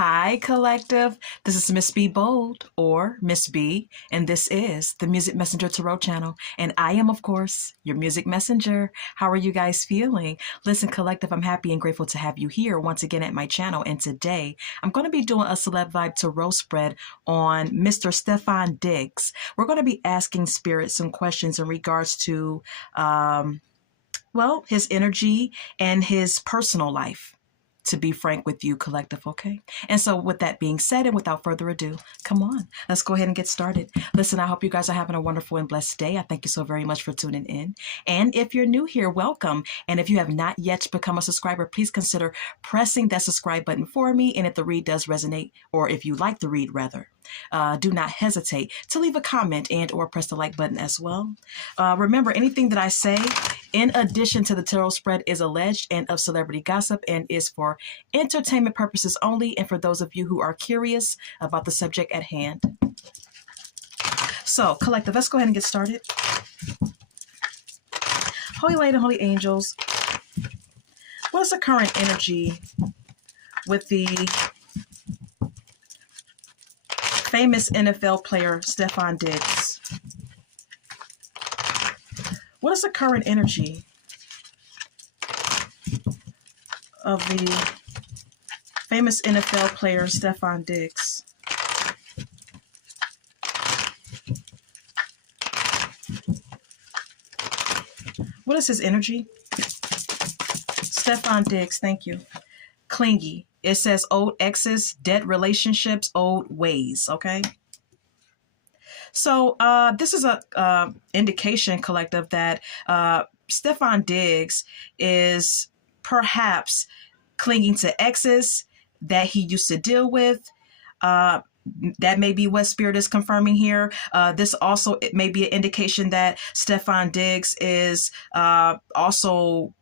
Hi, collective. This is Miss B Bold or Miss B, and this is the Music Messenger Tarot channel. And I am, of course, your music messenger. How are you guys feeling? Listen, collective, I'm happy and grateful to have you here once again at my channel. And today I'm going to be doing a Celeb Vibe Tarot spread on Mr. Stefon Diggs. We're going to be asking Spirit some questions in regards to, his energy and his personal life, to be frank with you, collective, okay? And so with that being said, and without further ado, come on, let's go ahead and get started. Listen, I hope you guys are having a wonderful and blessed day. I thank you so very much for tuning in. And if you're new here, welcome. And if you have not yet become a subscriber, please consider pressing that subscribe button for me. And if the read does resonate, or if you like the read rather, do not hesitate to leave a comment and or press the like button as well. Remember, anything that I say, in addition to the tarot spread, is alleged and of celebrity gossip and is for entertainment purposes only, and for those of you who are curious about the subject at hand. So, collective, let's go ahead and get started. Holy Light and Holy Angels, what is the current energy with the famous NFL player Stefon Diggs? What is the current energy of the famous NFL player Stefon Diggs? What is his energy? Stefon Diggs, thank you. Clingy. It says old exes, dead relationships, old ways, okay? So this is a indication, collective, that Stefon Diggs is perhaps clinging to exes that he used to deal with. That may be what Spirit is confirming here. This also, it may be an indication that Stefon Diggs is also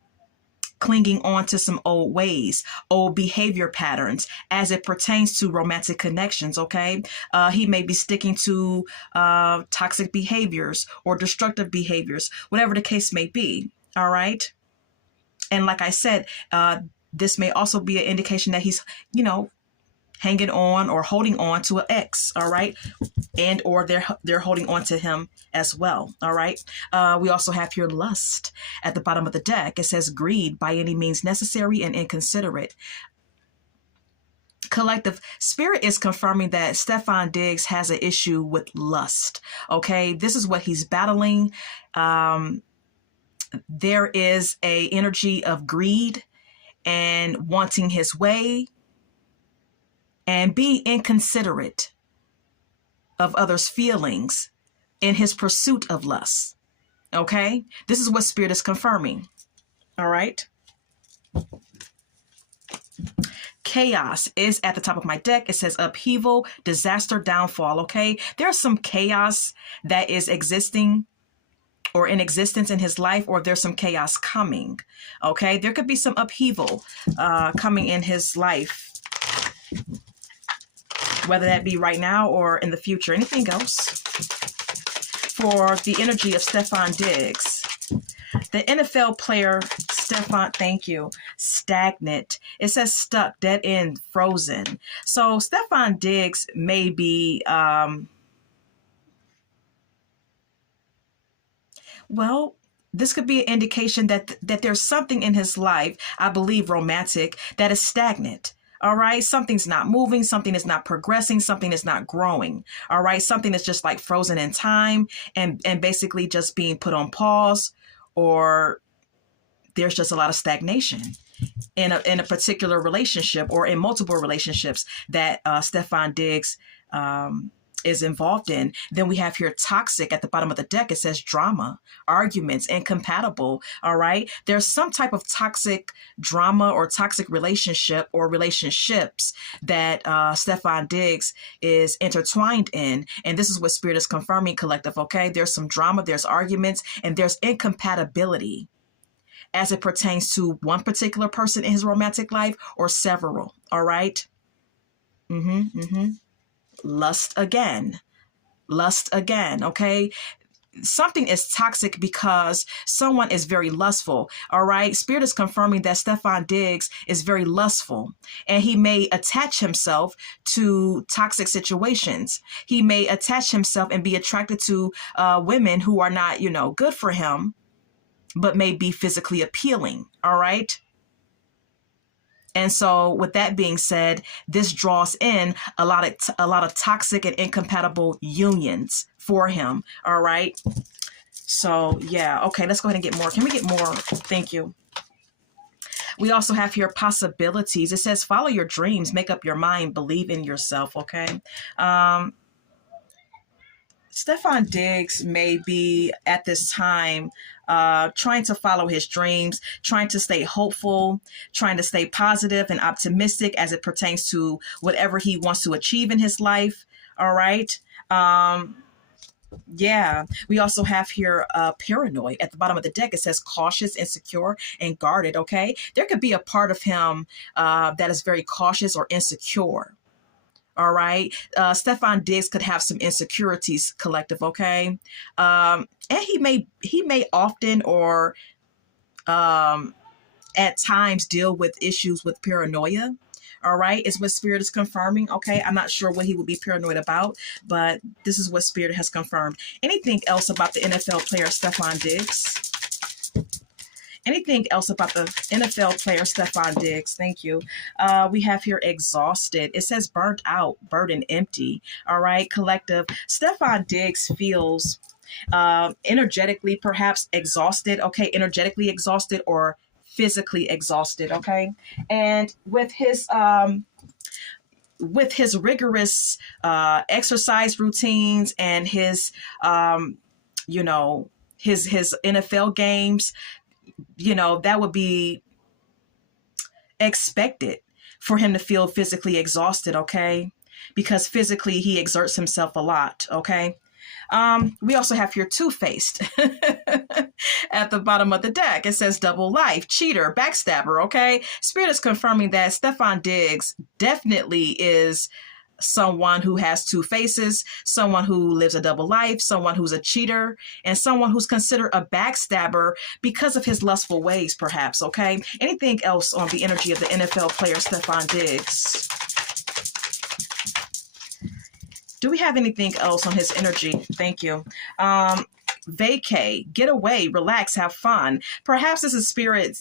clinging on to some old ways, old behavior patterns as it pertains to romantic connections, okay? He may be sticking to toxic behaviors or destructive behaviors, whatever the case may be, all right? And like I said, this may also be an indication that he's, hanging on or holding on to an ex, all right? And or they're holding on to him as well, all right? We also have here lust at the bottom of the deck. It says greed, by any means necessary and inconsiderate. Collective, Spirit is confirming that Stefon Diggs has an issue with lust, okay? This is what he's battling. There is a energy of greed and wanting his way and being inconsiderate of others' feelings in his pursuit of lust. Okay? This is what Spirit is confirming. All right? Chaos is at the top of my deck. It says upheaval, disaster, downfall. Okay? There's some chaos that is existing or in existence in his life, or there's some chaos coming. Okay? There could be some upheaval coming in his life, whether that be right now or in the future. Anything else for the energy of Stefon Diggs? The NFL player Stefon, thank you, stagnant. It says stuck, dead end, frozen. So Stefon Diggs may be, this could be an indication that there's something in his life, I believe romantic, that is stagnant. All right. Something's not moving. Something is not progressing. Something is not growing. All right. Something is just like frozen in time and basically just being put on pause, or there's just a lot of stagnation in a particular relationship or in multiple relationships that Stefon Diggs is involved in. Then we have here toxic at the bottom of the deck. It says drama, arguments, incompatible. All right. There's some type of toxic drama or toxic relationship or relationships that Stefon Diggs is intertwined in. And this is what Spirit is confirming, collective. Okay. There's some drama, there's arguments, and there's incompatibility as it pertains to one particular person in his romantic life or several. All right. Lust again, okay? something is toxic because someone is very lustful. All right. Spirit is confirming that Stefon Diggs is very lustful, and he may attach himself to toxic situations. He may attach himself and be attracted to women who are not, good for him, but may be physically appealing. All right. And so with that being said, this draws in a lot of toxic and incompatible unions for him. All right. So yeah, okay, let's go ahead and get more. Can we get more? Thank you. We also have here possibilities. It says, follow your dreams, make up your mind, believe in yourself. Okay. Stefon Diggs may be at this time trying to follow his dreams, trying to stay hopeful, trying to stay positive and optimistic as it pertains to whatever he wants to achieve in his life. All right. Yeah, we also have here paranoid at the bottom of the deck. It says cautious, insecure, and guarded. Okay, there could be a part of him that is very cautious or insecure. All right. Stefon Diggs could have some insecurities, collective. Okay. And he may often or at times deal with issues with paranoia. All right, is what Spirit is confirming. Okay, I'm not sure what he would be paranoid about, but this is what Spirit has confirmed. Anything else about the NFL player Stefon Diggs? Anything else about the NFL player Stefon Diggs? Thank you. We have here exhausted. It says burnt out, burdened, empty. All right, collective. Stefon Diggs feels energetically perhaps exhausted. Okay, energetically exhausted or physically exhausted. Okay, and with his rigorous exercise routines and his his NFL games, that would be expected for him to feel physically exhausted, okay? Because physically he exerts himself a lot, okay? We also have here two-faced at the bottom of the deck. It says double life, cheater, backstabber, okay? Spirit is confirming that Stefon Diggs definitely is someone who has two faces, someone who lives a double life, someone who's a cheater, and someone who's considered a backstabber because of his lustful ways, perhaps, okay? Anything else on the energy of the NFL player Stefon Diggs? Do we have anything else on his energy? Thank you. Vacay, get away, relax, have fun. Perhaps this is Spirit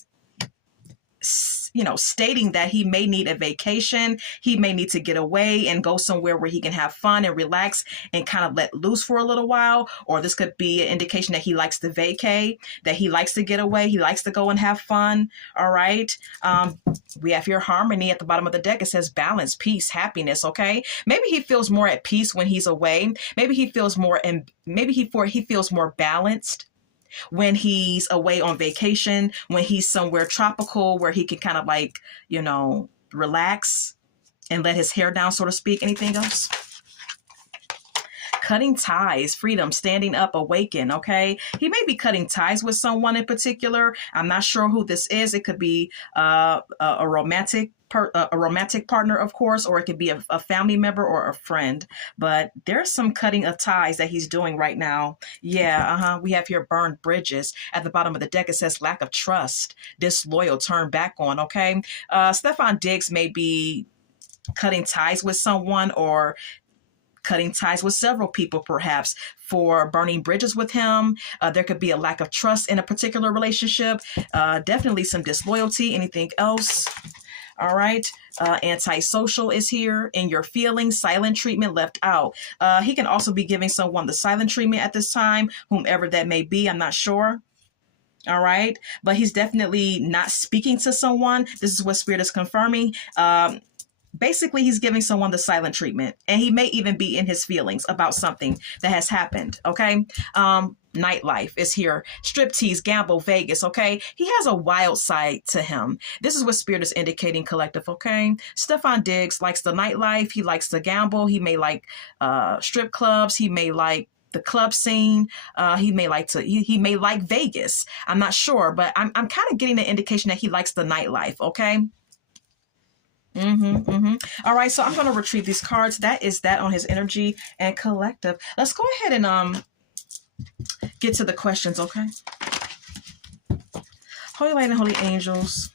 stating that he may need a vacation. He may need to get away and go somewhere where he can have fun and relax and kind of let loose for a little while. Or this could be an indication that he likes to vacay, that he likes to get away. He likes to go and have fun. All right. We have here harmony at the bottom of the deck. It says balance, peace, happiness. Okay. Maybe he feels more at peace when he's away. Maybe he feels more he feels more balanced when he's away on vacation, when he's somewhere tropical where he can kind of relax and let his hair down, so to speak. Anything else? Cutting ties, freedom, standing up, awaken. Okay. He may be cutting ties with someone in particular. I'm not sure who this is. It could be a romantic partner, of course, or it could be a family member or a friend. But there's some cutting of ties that he's doing right now. Yeah, we have here burned bridges. At the bottom of the deck, it says lack of trust, disloyal, turn back on, okay? Stefon Diggs may be cutting ties with someone or cutting ties with several people, perhaps, for burning bridges with him. There could be a lack of trust in a particular relationship. Definitely some disloyalty. Anything else? All right. Antisocial is here. In your feelings, silent treatment left out. He can also be giving someone the silent treatment at this time, whomever that may be. I'm not sure. All right. But he's definitely not speaking to someone. This is what Spirit is confirming. Basically, he's giving someone the silent treatment, and he may even be in his feelings about something that has happened. Okay. Nightlife is here. Striptease, gamble, Vegas. Okay. He has a wild side to him. This is what Spirit is indicating, collective. Okay. Stefon Diggs likes the nightlife. He likes to gamble. He may like strip clubs. He may like the club scene. He may like Vegas. I'm not sure, but I'm kind of getting the indication that he likes the nightlife. Okay. All right, so I'm going to retrieve these cards. That is that on his energy and collective. Let's go ahead and get to the questions, okay? Holy Light and Holy Angels,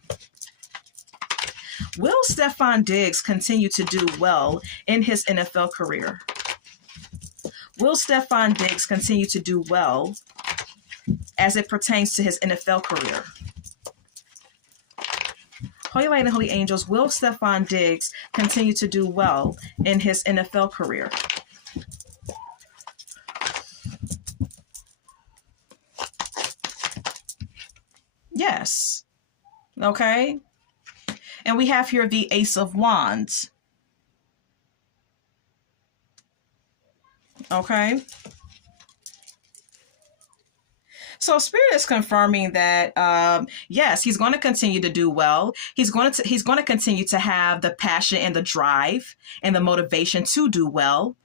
will Stefon Diggs continue to do well in his NFL career? Will Stefon Diggs continue to do well as it pertains to his NFL career? Holy Light and Holy Angels, will Stefon Diggs continue to do well in his NFL career? Yes. Okay. And we have here the Ace of Wands. Okay. So Spirit is confirming that yes, he's going to continue to do well. He's going to continue to have the passion and the drive and the motivation to do well.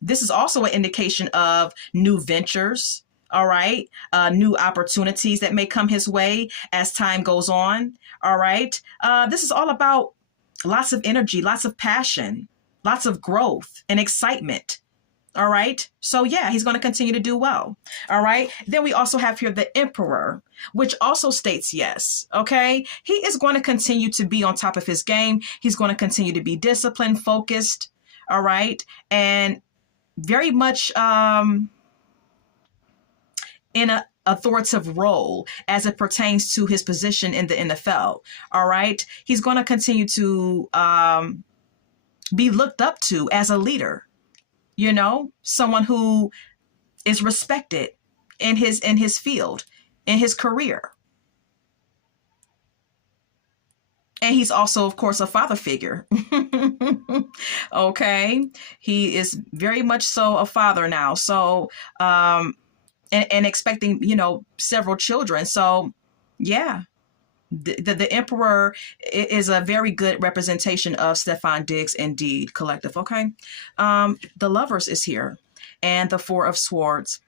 This is also an indication of new ventures. All right, new opportunities that may come his way as time goes on. All right, this is all about lots of energy, lots of passion, lots of growth and excitement. All right. So yeah, he's going to continue to do well. All right. Then we also have here the Emperor, which also states yes. Okay. He is going to continue to be on top of his game. He's going to continue to be disciplined, focused. All right. And very much in a authoritative role as it pertains to his position in the NFL. All right. He's going to continue to be looked up to as a leader. You know, someone who is respected in his field, in his career. And he's also, of course, a father figure. Okay. He is very much so a father now. So, and expecting, you know, several children. So, yeah. The Emperor is a very good representation of Stefon Diggs indeed, collective. Okay. The Lovers is here and the Four of Swords.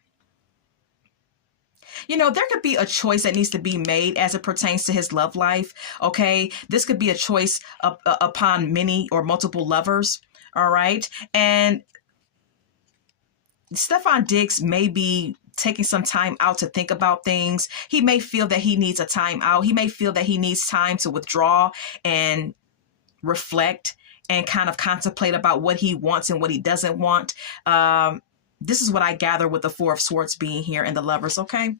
You know, there could be a choice that needs to be made as it pertains to his love life. Okay. This could be a choice upon many or multiple lovers. All right. And Stefon Diggs may be taking some time out to think about things. He may feel that he needs a time out. He may feel that he needs time to withdraw and reflect and kind of contemplate about what he wants and what he doesn't want. This is what I gather with the Four of Swords being here and the Lovers. Okay.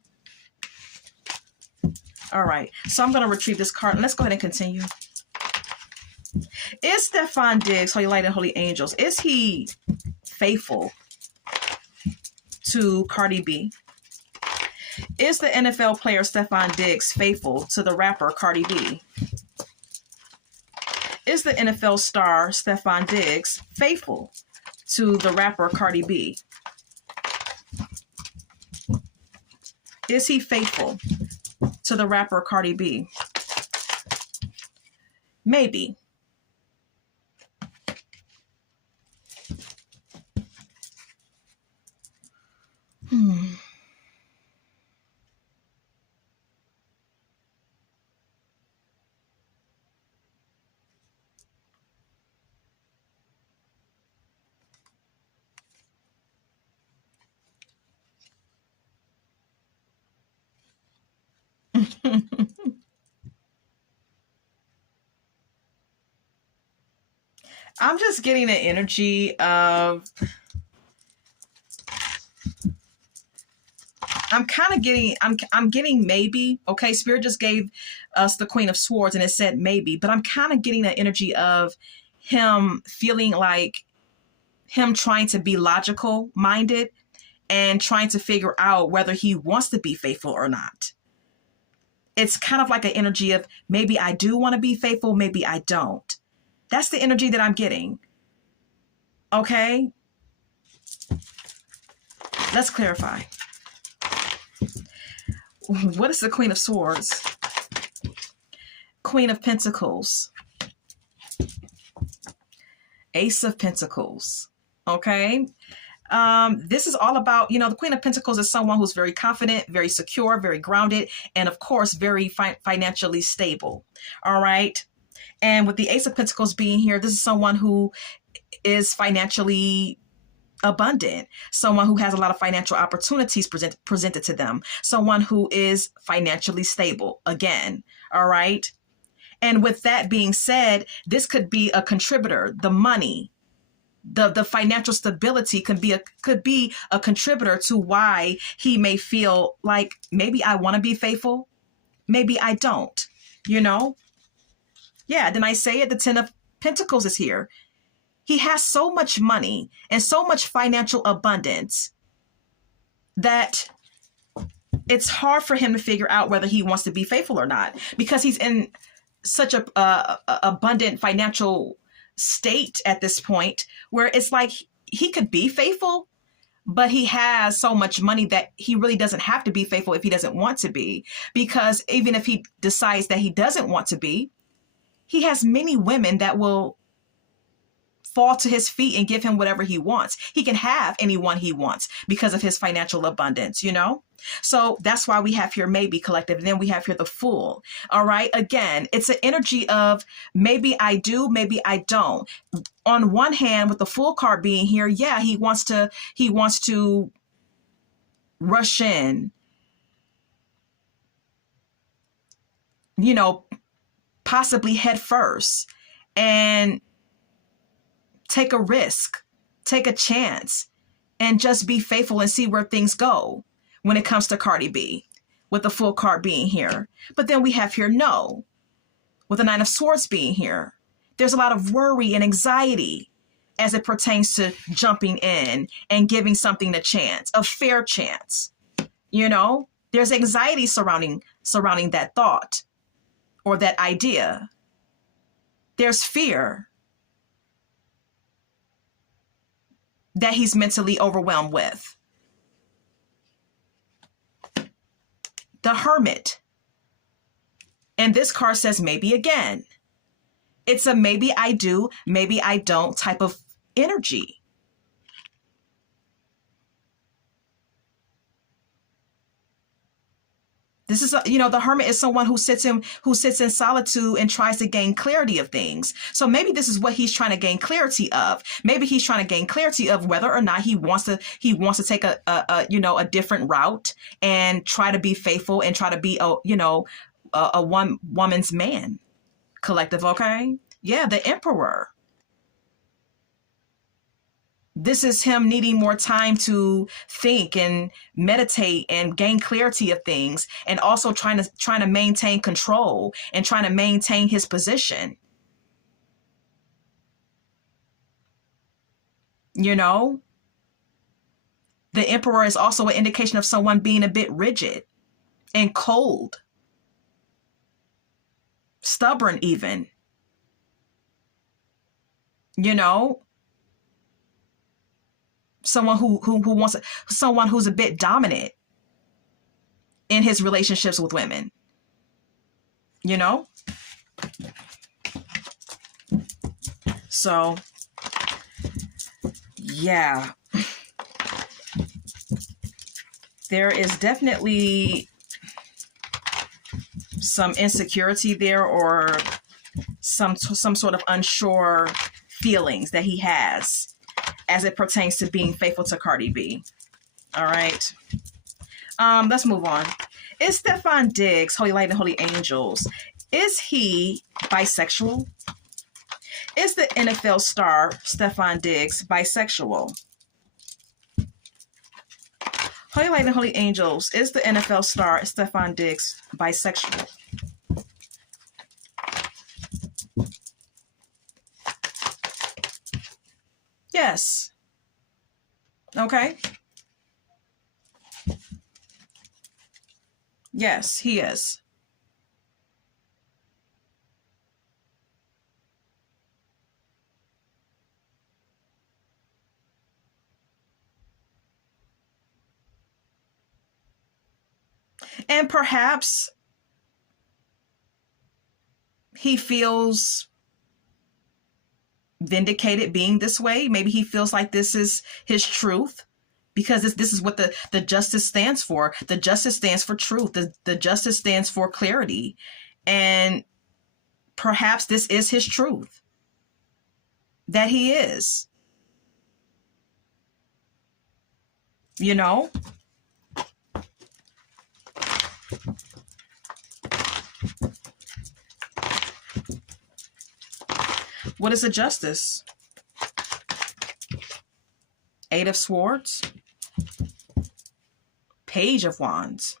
All right. So I'm going to retrieve this card and let's go ahead and continue. Is Stefon Diggs, Holy Light and Holy Angels, is he faithful to Cardi B? Is the NFL player Stefon Diggs faithful to the rapper Cardi B? Is the NFL star Stefon Diggs faithful to the rapper Cardi B? Is he faithful to the rapper Cardi B? Maybe. I'm just getting the energy of, I'm getting maybe. Okay, Spirit just gave us the Queen of Swords and it said maybe, but I'm kind of getting the energy of him feeling like him trying to be logical minded and trying to figure out whether he wants to be faithful or not. It's kind of like an energy of maybe I do want to be faithful, maybe I don't. That's the energy that I'm getting. Okay. Let's clarify. What is the Queen of Swords? Queen of Pentacles. Ace of Pentacles. Okay. This is all about, you know, the Queen of Pentacles is someone who's very confident, very secure, very grounded, and of course, very financially stable. All right. And with the Ace of Pentacles being here, this is someone who is financially abundant, someone who has a lot of financial opportunities presented to them, someone who is financially stable again. All right. And with that being said, this could be a contributor. The money, the financial stability could be a contributor to why he may feel like maybe I want to be faithful, maybe I don't, you know? Yeah, didn't I say it? The Ten of Pentacles is here. He has so much money and so much financial abundance that it's hard for him to figure out whether he wants to be faithful or not, because he's in such a abundant financial state at this point where it's like he could be faithful, but he has so much money that he really doesn't have to be faithful if he doesn't want to be, because even if he decides that he doesn't want to be, he has many women that will fall to his feet and give him whatever he wants. He can have anyone he wants because of his financial abundance, you know? So that's why we have here maybe, collective. And then we have here the Fool. All right. Again, it's an energy of maybe I do, maybe I don't. On one hand, with the Fool card being here, yeah, he wants to rush in, you know, possibly head first and take a risk, take a chance, and just be faithful and see where things go when it comes to Cardi B, with the Fool card being here. But then we have here no, with the Nine of Swords being here. There's a lot of worry and anxiety as it pertains to jumping in and giving something a chance, a fair chance. You know, there's anxiety surrounding that thought or that idea. There's fear that he's mentally overwhelmed with. The Hermit. And this card says maybe again. It's a maybe I do, maybe I don't type of energy. This is, the Hermit is someone who sits in solitude and tries to gain clarity of things. So maybe this is what he's trying to gain clarity of. Maybe he's trying to gain clarity of whether or not he wants to take a different route and try to be faithful and try to be a one woman's man, collective. Okay. Yeah. The Emperor. This is him needing more time to think and meditate and gain clarity of things, and also trying to maintain control and trying to maintain his position. You know, the Emperor is also an indication of someone being a bit rigid and cold, stubborn even. You know, someone someone who's a bit dominant in his relationships with women, you know? So, yeah, there is definitely some insecurity there, or some sort of unsure feelings that he has as it pertains to being faithful to Cardi B. All right. Let's move on. Is Stefon Diggs, Holy Light and Holy Angels, is he bisexual? Is the NFL star Stefon Diggs bisexual? Holy Light and Holy Angels, is the NFL star Stefon Diggs bisexual? Yes. Okay. Yes, he is. And perhaps he feels vindicated being this way. Maybe he feels like this is his truth, because this is what the justice stands for. The justice stands for truth. The justice stands for clarity. And perhaps this is his truth, that he is. You know, what is a justice? Eight of Swords, Page of Wands.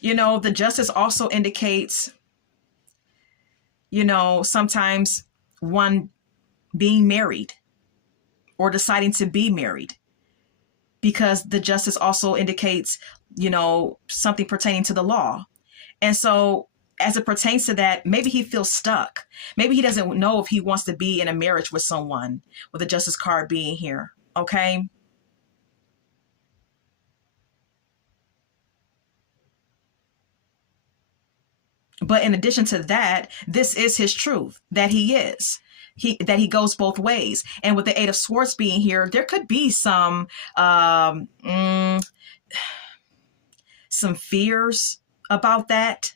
You know, the justice also indicates, you know, sometimes one being married or deciding to be married, because the justice also indicates, you know, something pertaining to the law. And so, as it pertains to that, maybe he feels stuck. Maybe he doesn't know if he wants to be in a marriage with someone, with the justice card being here. Okay. But in addition to that, this is his truth that he is. That he goes both ways. And with the Eight of Swords being here, there could be um, mm, some fears about that.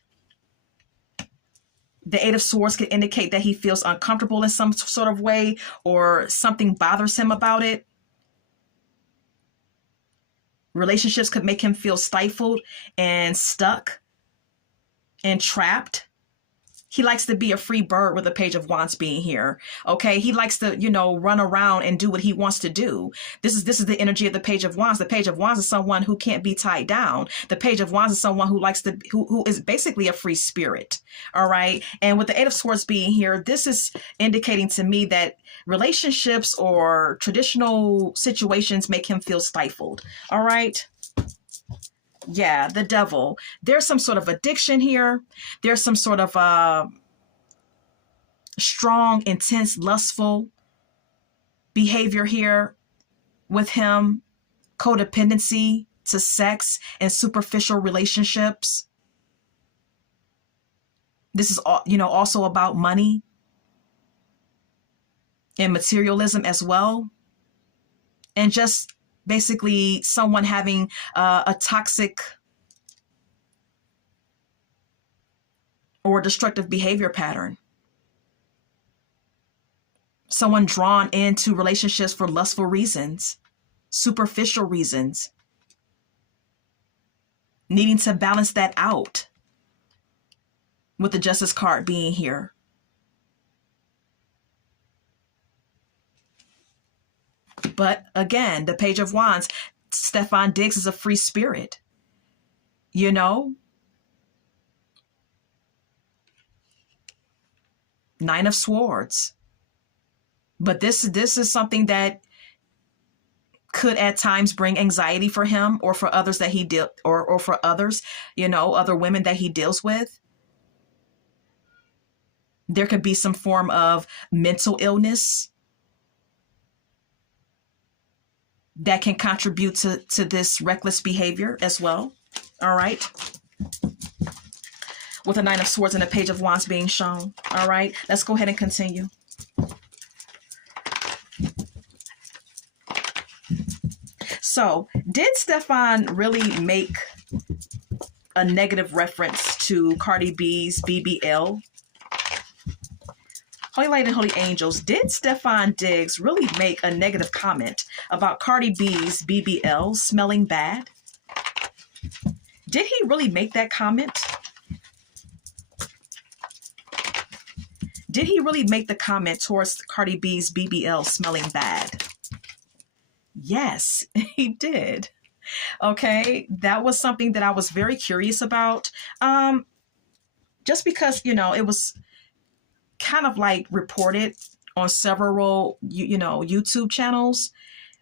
The Eight of Swords could indicate that he feels uncomfortable in some sort of way, or something bothers him about it. Relationships could make him feel stifled and stuck and trapped. He likes to be a free bird with the Page of Wands being here. Okay. He likes to, you know, run around and do what he wants to do. This is the energy of the Page of Wands. The Page of Wands is someone who can't be tied down. The Page of Wands is someone who likes to, who is basically a free spirit. All right. And with the Eight of Swords being here, this is indicating to me that relationships or traditional situations make him feel stifled. All right. Yeah, the devil. There's some sort of addiction here. There's some sort of strong, intense, lustful behavior here with him. Codependency to sex and superficial relationships. This is all, you know, also about money and materialism as well. And just basically someone having a toxic or destructive behavior pattern. Someone drawn into relationships for lustful reasons, superficial reasons, needing to balance that out with the Justice card being here. But again, the Page of Wands, Stefon Diggs is a free spirit, you know? Nine of Swords. But this is something that could at times bring anxiety for him or for others that he deal or for others, you know, other women that he deals with. There could be some form of mental illness that can contribute to this reckless behavior as well. All right. With a Nine of Swords and a Page of Wands being shown. All right. Let's go ahead and continue. So, did Stefon really make a negative reference to Cardi B's BBL? Holy Light and Holy Angels, did Stefon Diggs really make a negative comment about Cardi B's BBL smelling bad? Did he really make that comment? Did he really make the comment towards Cardi B's BBL smelling bad? Yes, he did. Okay, that was something that I was very curious about. Just because, you know, it was kind of like reported on several, you know, YouTube channels,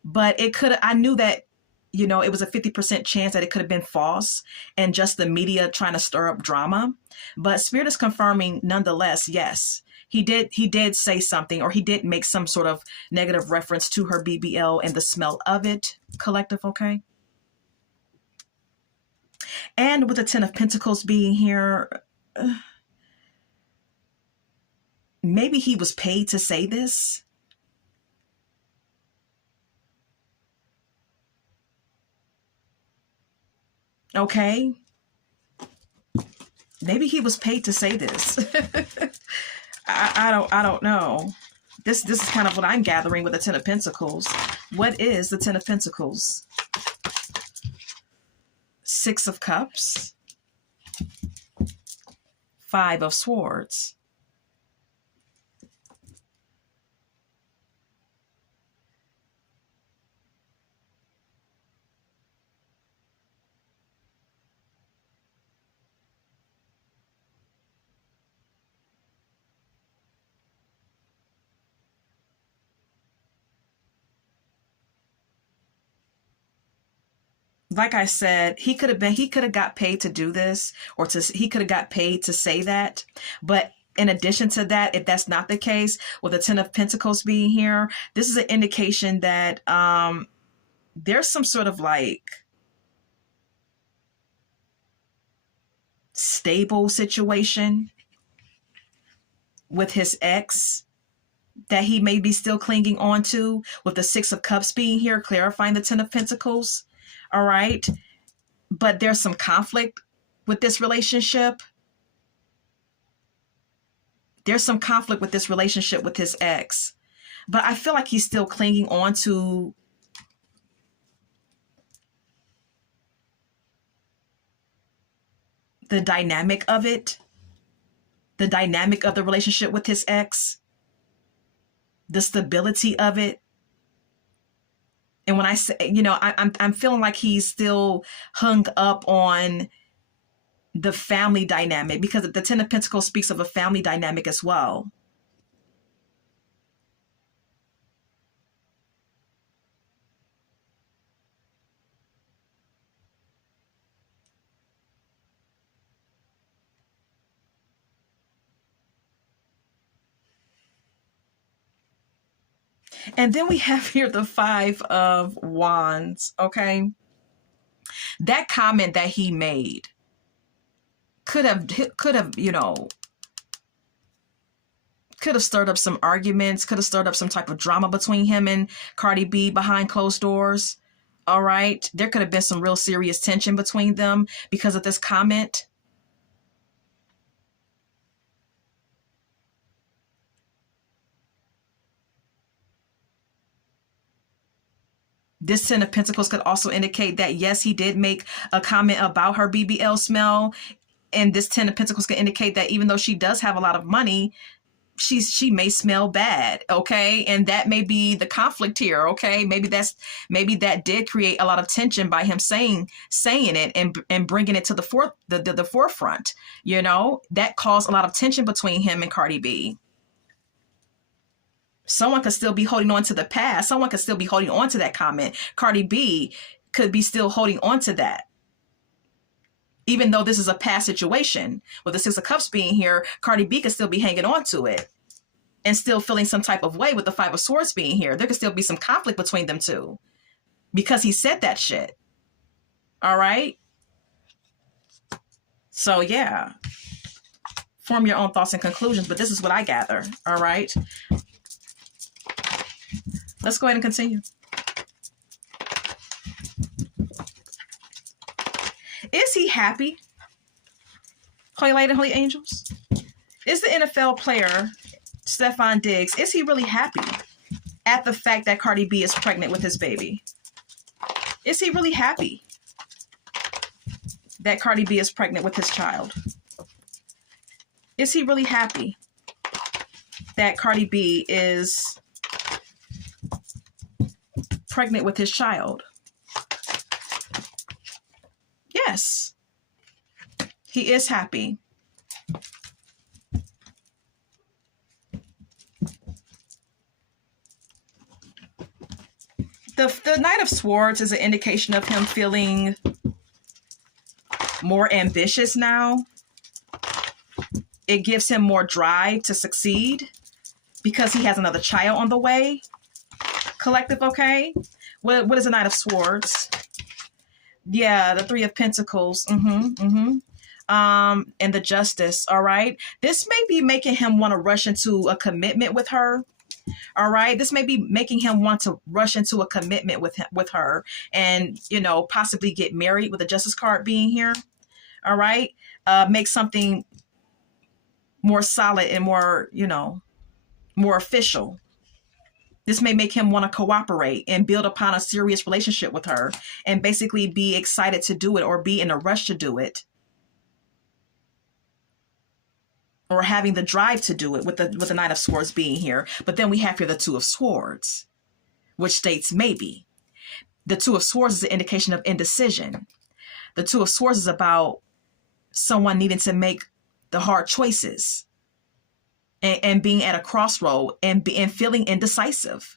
but it could, I knew that, you know, it was a 50% chance that it could have been false and just the media trying to stir up drama. But Spirit is confirming nonetheless, yes, he did say something, or he did make some sort of negative reference to her BBL and the smell of it, collective, okay? And with the Ten of Pentacles being here, maybe he was paid to say this. Okay. Maybe he was paid to say this. I don't know. This is kind of what I'm gathering with the Ten of Pentacles. What is the Ten of Pentacles? Six of Cups. Five of Swords. Like I said, he could have got paid to do this, or he could have got paid to say that. But in addition to that, if that's not the case, with the Ten of Pentacles being here, this is an indication that there's some sort of like stable situation with his ex that he may be still clinging on to, with the Six of Cups being here, clarifying the Ten of Pentacles. All right. But there's some conflict with this relationship. There's some conflict with this relationship with his ex. But I feel like he's still clinging on to the dynamic of it, the dynamic of the relationship with his ex, the stability of it. And when I say, I'm feeling like he's still hung up on the family dynamic, because the Ten of Pentacles speaks of a family dynamic as well. And then we have here the Five of Wands, okay? That comment that he made could have, could have stirred up some arguments, could have stirred up some type of drama between him and Cardi B behind closed doors. All right. There could have been some real serious tension between them because of this comment. This Ten of Pentacles could also indicate that, yes, he did make a comment about her BBL smell. And this Ten of Pentacles could indicate that even though she does have a lot of money, she may smell bad. Okay. And that may be the conflict here. Okay. Maybe that did create a lot of tension by him saying it and bringing it to the forefront. That caused a lot of tension between him and Cardi B. Someone could still be holding on to the past. Someone could still be holding on to that comment. Cardi B could be still holding on to that. Even though this is a past situation, with the Six of Cups being here, Cardi B could still be hanging on to it and still feeling some type of way with the Five of Swords being here. There could still be some conflict between them two because he said that shit. All right? So, yeah. Form your own thoughts and conclusions, but this is what I gather. All right? Let's go ahead and continue. Is he happy? Holy Light and Holy Angels? Is the NFL player, Stefon Diggs, is he really happy at the fact that Cardi B is pregnant with his baby? Is he really happy that Cardi B is pregnant with his child? Is he really happy that Cardi B is pregnant with his child? Yes, he is happy. The Knight of Swords is an indication of him feeling more ambitious now. It gives him more drive to succeed because he has another child on the way. Collective, okay? What is the Knight of Swords? Yeah, the Three of Pentacles. And the Justice. All right. This may be making him want to rush into a commitment with her. All right. This may be making him want to rush into a commitment with her and, possibly get married, with the Justice card being here. All right. Make something more solid and more, more official. This may make him want to cooperate and build upon a serious relationship with her and basically be excited to do it or be in a rush to do it or having the drive to do it with the Knight of Swords being here. But then we have here the Two of Swords, which states maybe. The Two of Swords is an indication of indecision. The Two of Swords is about someone needing to make the hard choices and being at a crossroad and feeling indecisive.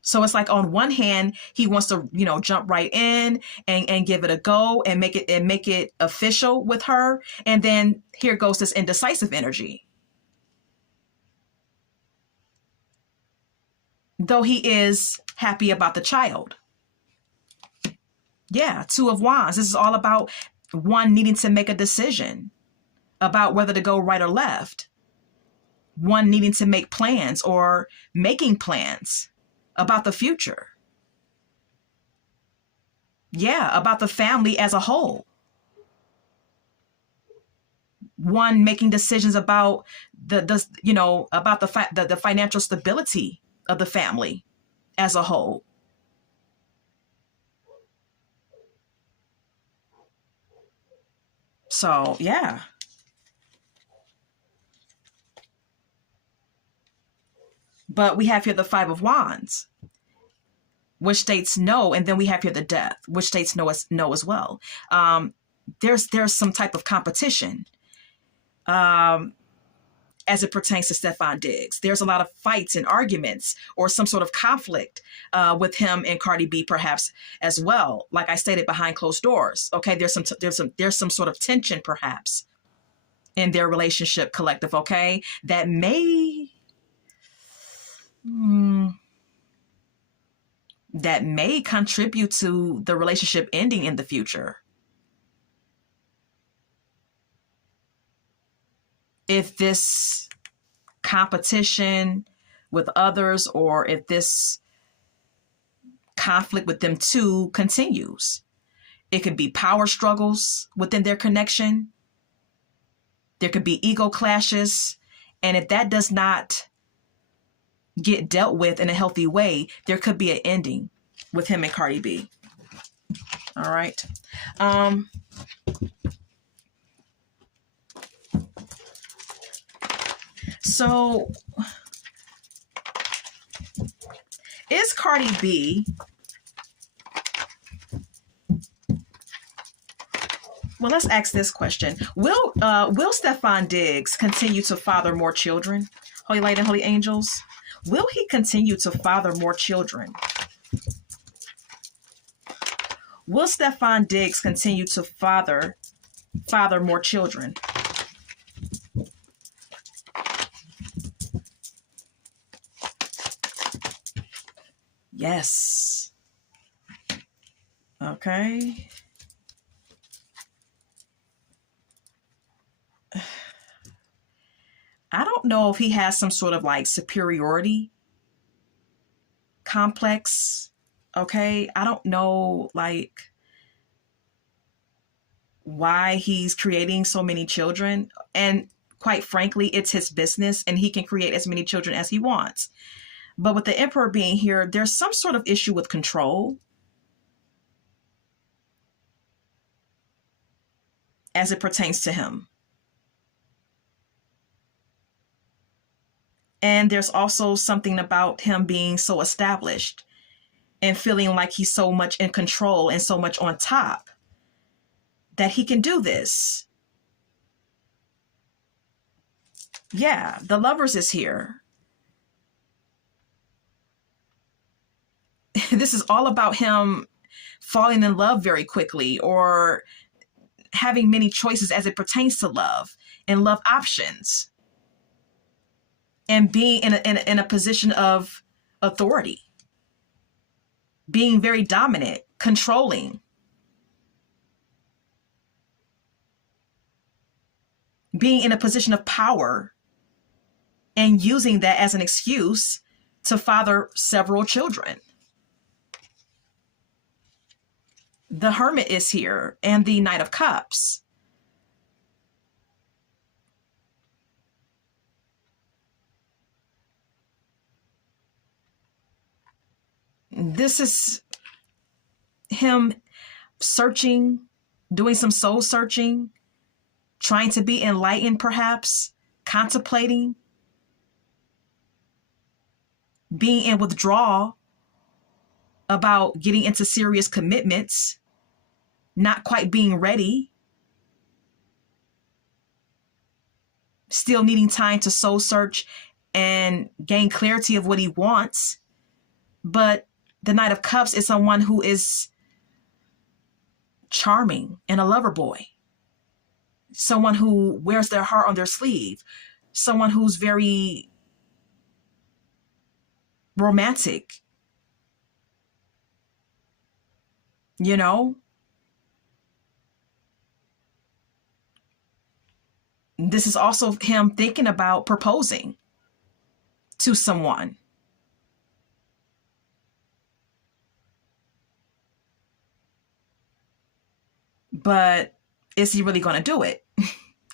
So it's like on one hand, he wants to, jump right in and give it a go and make it official with her. And then here goes this indecisive energy. Though he is happy about the child. Yeah, Two of Wands. This is all about one needing to make a decision about whether to go right or left. One needing to make plans or making plans about the future. Yeah, about the family as a whole. One making decisions about about the financial stability of the family as a whole. So, yeah. But we have here the Five of Wands, which states no, and then we have here the Death, which states no as well. There's some type of competition as it pertains to Stefon Diggs. There's a lot of fights and arguments or some sort of conflict with him and Cardi B perhaps as well. Like I stated, behind closed doors. Okay, there's some sort of tension perhaps in their relationship collective. Okay, that may contribute to the relationship ending in the future. If this competition with others or if this conflict with them two continues, it could be power struggles within their connection. There could be ego clashes. And if that does not get dealt with in a healthy way, there could be an ending with him and Cardi B. All right. So is Cardi B, well, let's ask this question. Will Stefon Diggs continue to father more children? Holy Light and Holy Angels, will he continue to father more children? Will Stefon Diggs continue to father more children? Yes. Okay. I don't know if he has some sort of like superiority complex. Okay. I don't know like why he's creating so many children. And quite frankly, it's his business and he can create as many children as he wants. But with the Emperor being here, there's some sort of issue with control as it pertains to him. And there's also something about him being so established and feeling like he's so much in control and so much on top that he can do this. Yeah, the Lovers is here. This is all about him falling in love very quickly or having many choices as it pertains to love and love options and being in a position of authority, being very dominant, controlling, being in a position of power and using that as an excuse to father several children. The Hermit is here, and the Knight of Cups. This is him searching, doing some soul searching, trying to be enlightened, perhaps, contemplating, being in withdrawal about getting into serious commitments, not quite being ready, still needing time to soul search and gain clarity of what he wants. But the Knight of Cups is someone who is charming and a lover boy, someone who wears their heart on their sleeve, someone who's very romantic, you know? This is also him thinking about proposing to someone. But is he really going to do it?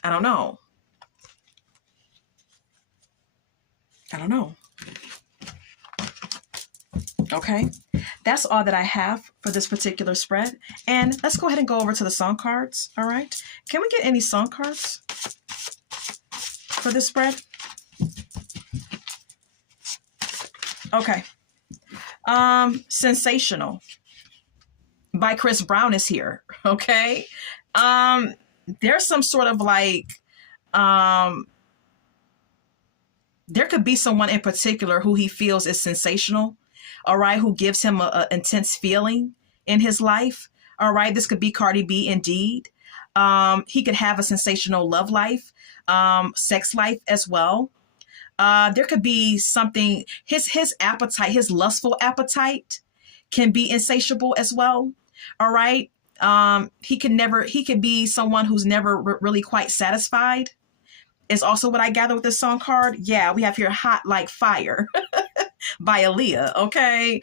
I don't know. I don't know. Okay, that's all that I have for this particular spread. And let's go ahead and go over to the song cards. All right. Can we get any song cards for this spread? Okay. Sensational by Chris Brown is here. Okay. There's some sort of like, there could be someone in particular who he feels is sensational. All right. Who gives him an intense feeling in his life. All right. This could be Cardi B indeed. He could have a sensational love life, sex life as well. There could be something, his appetite, his lustful appetite can be insatiable as well. All right. He could be someone who's never really quite satisfied is also what I gather with this song card. Yeah, we have here Hot Like Fire by Aaliyah. Okay.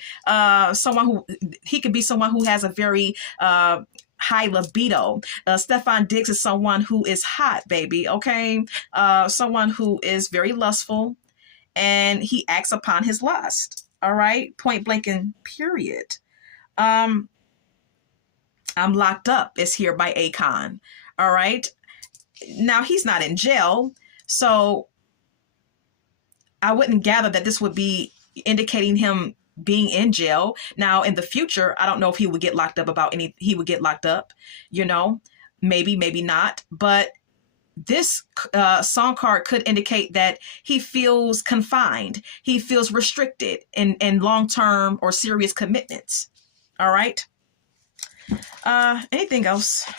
He could be someone who has a very, high libido. Stefon Diggs is someone who is hot, baby. Okay. Someone who is very lustful and he acts upon his lust. All right. Point blank and period. I'm Locked Up is here by Akon. All right. Now he's not in jail, so I wouldn't gather that this would be indicating him being in jail. Now in the future, I don't know if he would get locked up he would get locked up, maybe, maybe not. But this song card could indicate that he feels confined. He feels restricted in long-term or serious commitments. All right. Anything else?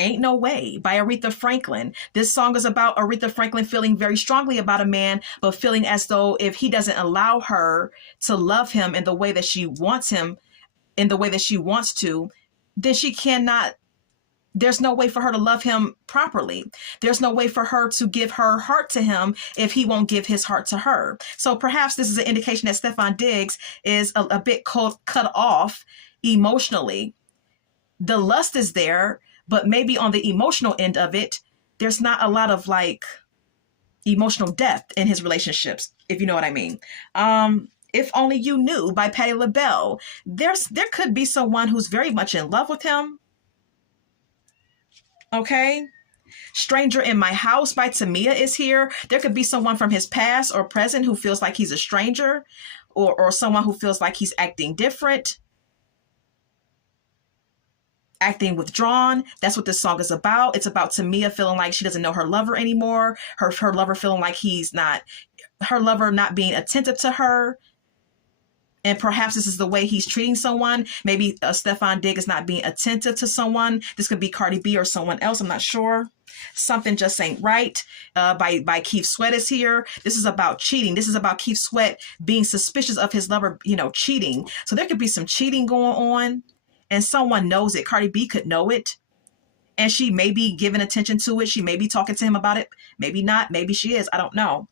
Ain't No Way by Aretha Franklin. This song is about Aretha Franklin feeling very strongly about a man, but feeling as though if he doesn't allow her to love him in the way that she wants him, in the way that she wants to, then she cannot, there's no way for her to love him properly. There's no way for her to give her heart to him if he won't give his heart to her. So perhaps this is an indication that Stefon Diggs is a bit cut off emotionally. The lust is there, but maybe on the emotional end of it, there's not a lot of like emotional depth in his relationships, if you know what I mean. If Only You Knew by Patti LaBelle. There could be someone who's very much in love with him. Okay. Stranger in My House by Tamia is here. There could be someone from his past or present who feels like he's a stranger, or someone who feels like he's acting different, acting withdrawn. That's what this song is about. It's about Tamia feeling like she doesn't know her lover anymore. Her lover feeling like her lover not being attentive to her. And perhaps this is the way he's treating someone. Maybe Stefon Diggs is not being attentive to someone. This could be Cardi B or someone else. I'm not sure. Something Just Ain't Right by Keith Sweat is here. This is about cheating. This is about Keith Sweat being suspicious of his lover, cheating. So there could be some cheating going on. And someone knows it. Cardi B could know it. And she may be giving attention to it. She may be talking to him about it. Maybe not. Maybe she is. I don't know.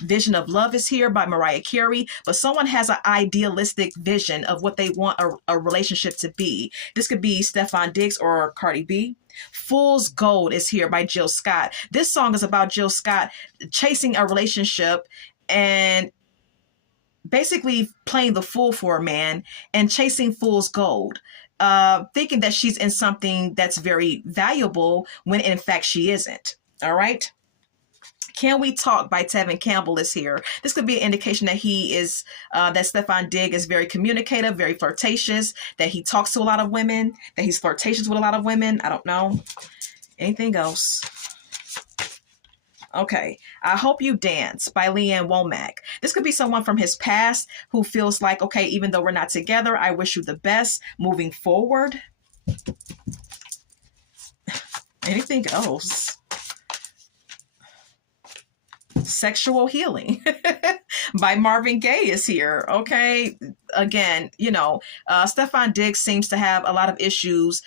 Vision of Love is here by Mariah Carey, but someone has an idealistic vision of what they want a relationship to be. This could be Stefon Diggs or Cardi B. Fool's Gold is here by Jill Scott. This song is about Jill Scott chasing a relationship and basically playing the fool for a man and chasing fool's gold, thinking that she's in something that's very valuable when in fact she isn't. All right. Can We Talk by Tevin Campbell is here. This could be an indication that that Stefon Diggs is very communicative, very flirtatious, that he talks to a lot of women, that he's flirtatious with a lot of women. I don't know. Anything else? Okay. I Hope You Dance by Leanne Womack. This could be someone from his past who feels like, okay, even though we're not together, I wish you the best moving forward. Anything else? Sexual Healing by Marvin Gaye is here. Okay. Again, Stefon Diggs seems to have a lot of issues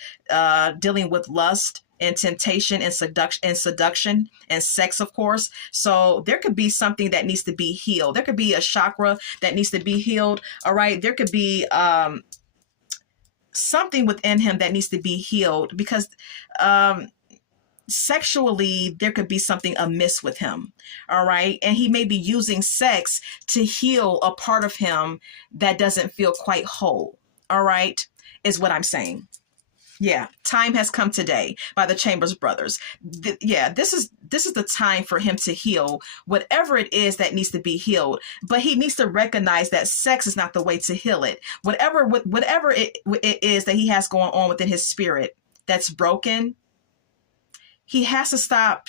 dealing with lust and temptation and seduction and sex, of course. So there could be something that needs to be healed. There could be a chakra that needs to be healed. All right. There could be something within him that needs to be healed because sexually, there could be something amiss with him. All right. And he may be using sex to heal a part of him that doesn't feel quite whole. All right. Is what I'm saying. Yeah. Time Has Come Today by the Chambers Brothers. This is the time for him to heal whatever it is that needs to be healed. But he needs to recognize that sex is not the way to heal it. Whatever it is that he has going on within his spirit that's broken, he has to stop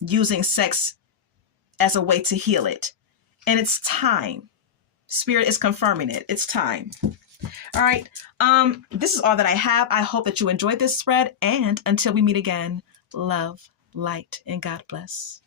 using sex as a way to heal it. And it's time. Spirit is confirming it. It's time. All right. This is all that I have. I hope that you enjoyed this spread. And until we meet again, love, light, and God bless.